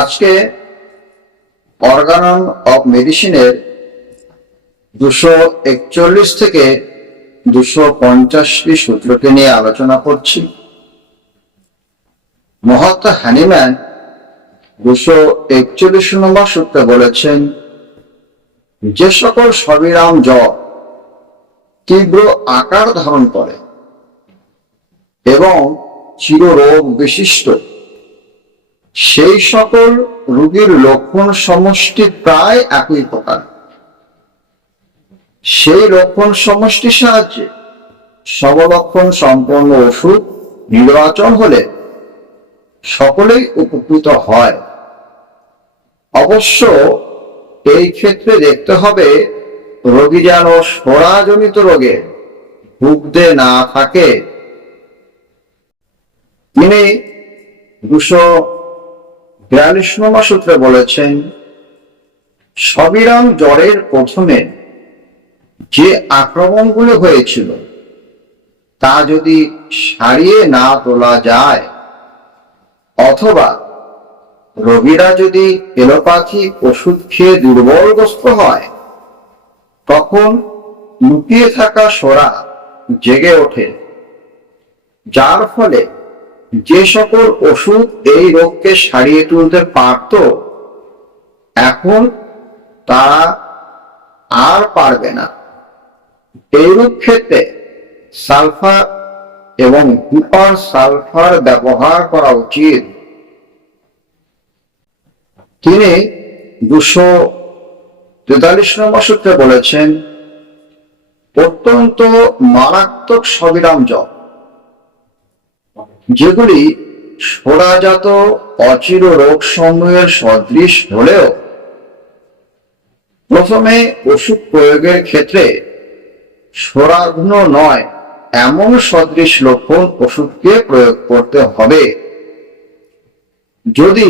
আজকে Organon of মেডিসিনের 241 থেকে 250টি সূত্রকে নিয়ে আলোচনা করছি। মহাত্মা হ্যানিম্যান 241 নম্বর সূত্রে বলেছেন, যে সকল সবিরাম জ্বর তীব্র আকার ধারণ করে এবং চিররোগ বিশিষ্ট, সেই সকল রোগীর লক্ষণ সমষ্টি প্রায় একই প্রকার। সেই লক্ষণ সমষ্টির সাহায্যে সমলক্ষণ সম্পন্ন ওষুধ নির্বাচন হলে সকলেই উপকৃত হয়। অবশ্য এই ক্ষেত্রে দেখতে হবে রোগী যেন সোরাজনিত রোগে ভুগতে না থাকে। তিনি 242 নম্বর সূত্রে বলেছেন, সবিরাম জ্বরের প্রথমে যে আক্রমণগুলো হয়েছিল তা যদি সারিয়ে না তোলা যায়, অথবা রোগীরা যদি এলোপ্যাথিক ওষুধ খেয়ে দুর্বলগ্রস্ত হয়, তখন লুকিয়ে থাকা সোরা জেগে ওঠে, যার ফলে যে সকল ওষুধ এই রোগকে সারিয়ে তুলতে পারত, এখন তারা আর পারবে না। এইরূপ ক্ষেত্রে সালফার এবং হিপার সালফার ব্যবহার করা উচিত। তিনি 243 নম্বর সূত্রে বলেছেন, অত্যন্ত মারাত্মক সবিরাম জ্বর, যেগুলি সোরাজাত অচির রোগ সমূহের সদৃশ হলেও প্রথমে ওষুধ প্রয়োগের ক্ষেত্রে সোরাঘ্ন নয় এমন সদৃশ লক্ষণ ওষুধকে প্রয়োগ করতে হবে। যদি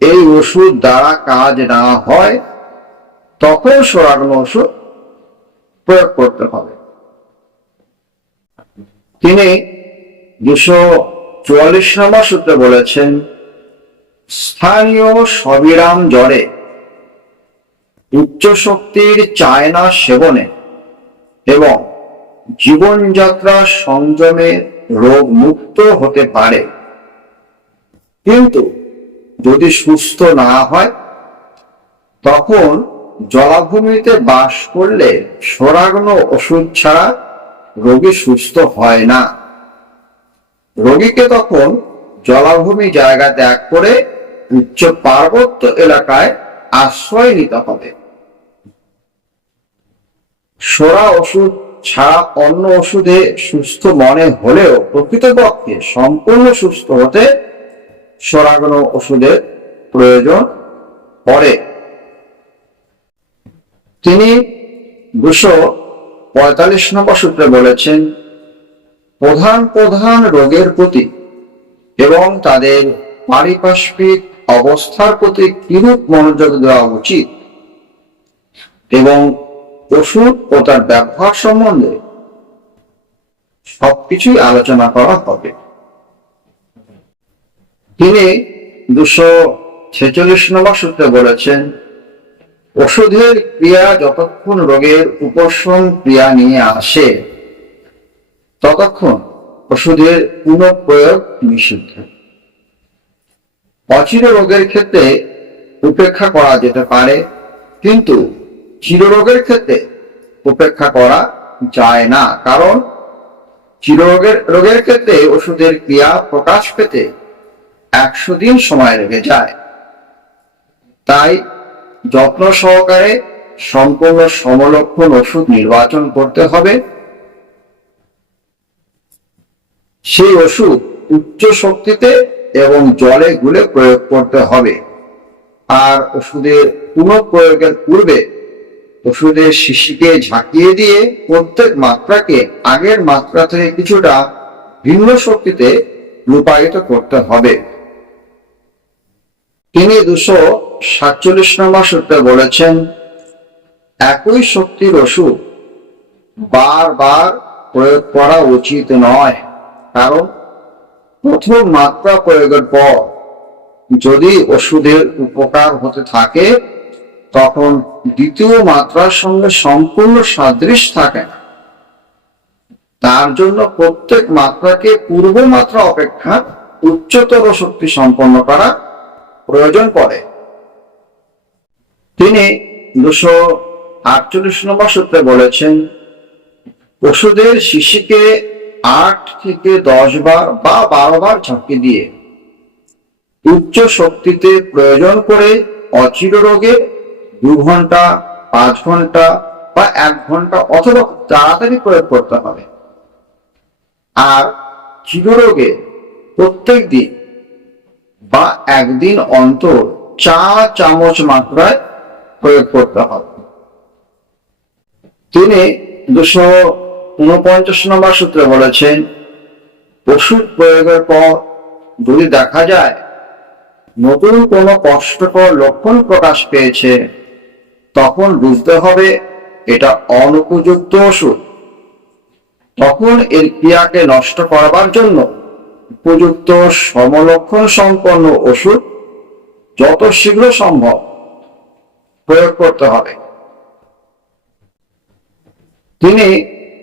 এই ওষুধ দ্বারা কাজ না হয়, তখন সোরাঘ্ন ওষুধ প্রয়োগ করতে হবে। তিনি 244 নম্বর সূত্রে বলেছেন, স্থানীয় সবিরাম জ্বরে উচ্চ শক্তির চায়না সেবনে এবং জীবনযাত্রা সংযমে রোগ মুক্ত হতে পারে, কিন্তু যদি সুস্থ না হয়, তখন জলাভূমিতে বাস করলে সোরাঘ্ন ওষুধ ছাড়া রোগী সুস্থ হয় না। রোগীকে তখন জলাভূমি জায়গা ত্যাগ করে উচ্চ পার্বত্য এলাকায় আশ্রয় নিতে হবে। সোরা ওষুধ ছাড়া অন্য ওষুধে সুস্থ মনে হলেও প্রকৃতপক্ষে সম্পূর্ণ সুস্থ হতে সোরাঘ্ন ওষুধের প্রয়োজন পড়ে। তিনি 245 নম্বর সূত্রে বলেছেন, প্রধান প্রধান রোগের প্রতি এবং তাদের পারিপার্শ্বিক অবস্থার প্রতি কিরূপ মনোযোগ দেওয়া উচিত এবং ওষুধ ও তার ব্যবহার সম্বন্ধে সবকিছুই আলোচনা করা হবে। তিনি 246 নম্বর সূত্রে বলেছেন, ওষুধের ক্রিয়া যতক্ষণ রোগের উপশম ক্রিয়া নিয়ে আসে, ততক্ষণ ওষুধের পুনঃপ্রয়োগ নিষিদ্ধ। অচির রোগের ক্ষেত্রে উপেক্ষা করা যেতে পারে, কিন্তু চিররোগের ক্ষেত্রে উপেক্ষা করা যায় না, কারণ রোগের ক্ষেত্রে ওষুধের ক্রিয়া প্রকাশ পেতে 100 দিন সময় লেগে যায়। তাই যত্ন সহকারে সম্পূর্ণ সমলক্ষণ ওষুধ নির্বাচন করতে হবে। সেই ওষুধ উচ্চ শক্তিতে এবং জলে গুলে প্রয়োগ করতে হবে। আর ওষুধের পুনঃপ্রয়োগের পূর্বে ওষুধের শিশিকে ঝাঁকিয়ে দিয়ে প্রত্যেক মাত্রাকে আগের মাত্রা থেকে কিছুটা ভিন্ন শক্তিতে রূপায়িত করতে হবে। তিনি 247 নম্বর সূত্রে বলেছেন, একই শক্তির ওষুধ বারবার প্রয়োগ করা উচিত নয়, কারণ প্রথম মাত্রা প্রয়োগের পর যদি ওষুধের উপকার হতে থাকে তখন দ্বিতীয় মাত্রার সঙ্গে সম্পূর্ণ সাদৃশ্য থাকে না। তার জন্য প্রত্যেক মাত্রাকে পূর্ব মাত্রা অপেক্ষা উচ্চতর শক্তি সম্পন্ন করা প্রয়োজন পড়ে। তিনি 248 নম্বর সূত্রে বলেছেন, ওষুধের শিশিকে 8 থেকে 10 বার বা 12 বার ঝাঁকি দিয়ে উচ্চ শক্তিতে প্রয়োজন করে অচির রোগে 2 ঘন্টা, 5 ঘন্টা বা 1 ঘন্টা অথবা তাড়াতাড়ি প্রয়োগ করতে হবে। আর চিররোগে প্রত্যেক দিন বা একদিন অন্তর 4 চামচ মাত্রায় প্রয়োগ করতে হবে। তিনি 249 নম্বর সূত্রে বলেছেন, ওষুধ প্রয়োগের পর যদি দেখা যায় নতুন কোনো কষ্টকর লক্ষণ প্রকাশ পেয়েছে, তখন বুঝতে হবে এটা অনুপযুক্ত ওষুধ। তখন এর ক্রিয়াকে নষ্ট করবার জন্য উপযুক্ত সমলক্ষণ সম্পন্ন ওষুধ যত শীঘ্র সম্ভব প্রয়োগ করতে হবে। তিনি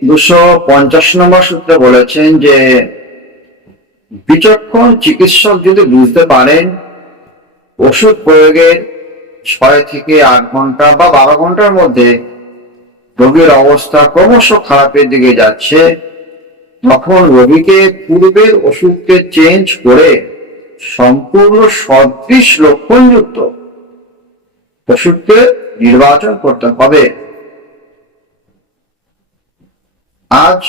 250 নম্বর সূত্রে বলেছেন যে বিচক্ষণ চিকিৎসক যদি বুঝতে পারেন ওষুধ প্রয়োগের 6 থেকে 8 ঘন্টা বা 12 ঘন্টার মধ্যে রোগীর অবস্থা ক্রমশ খারাপের দিকে যাচ্ছে, তখন রোগীকে পূর্বের ওষুধকে চেঞ্জ করে সম্পূর্ণ সদৃশ লক্ষণযুক্ত ওষুধকে নির্বাচন করতে হবে। আজ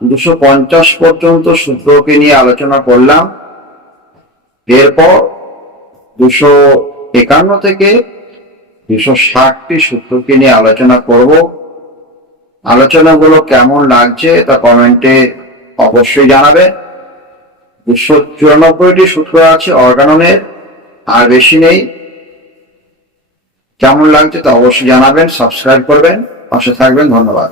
250 পর্যন্ত সূত্রকে নিয়ে আলোচনা করলাম। এরপর 251 থেকে 260টি সূত্রকে নিয়ে আলোচনা করব। আলোচনাগুলো কেমন লাগছে তা কমেন্টে অবশ্যই জানাবে। 294টি সূত্র আছে অর্গাননের, আর বেশি নেই। কেমন লাগছে তা অবশ্যই জানাবেন, সাবস্ক্রাইব করবেন, পাশে থাকবেন। ধন্যবাদ।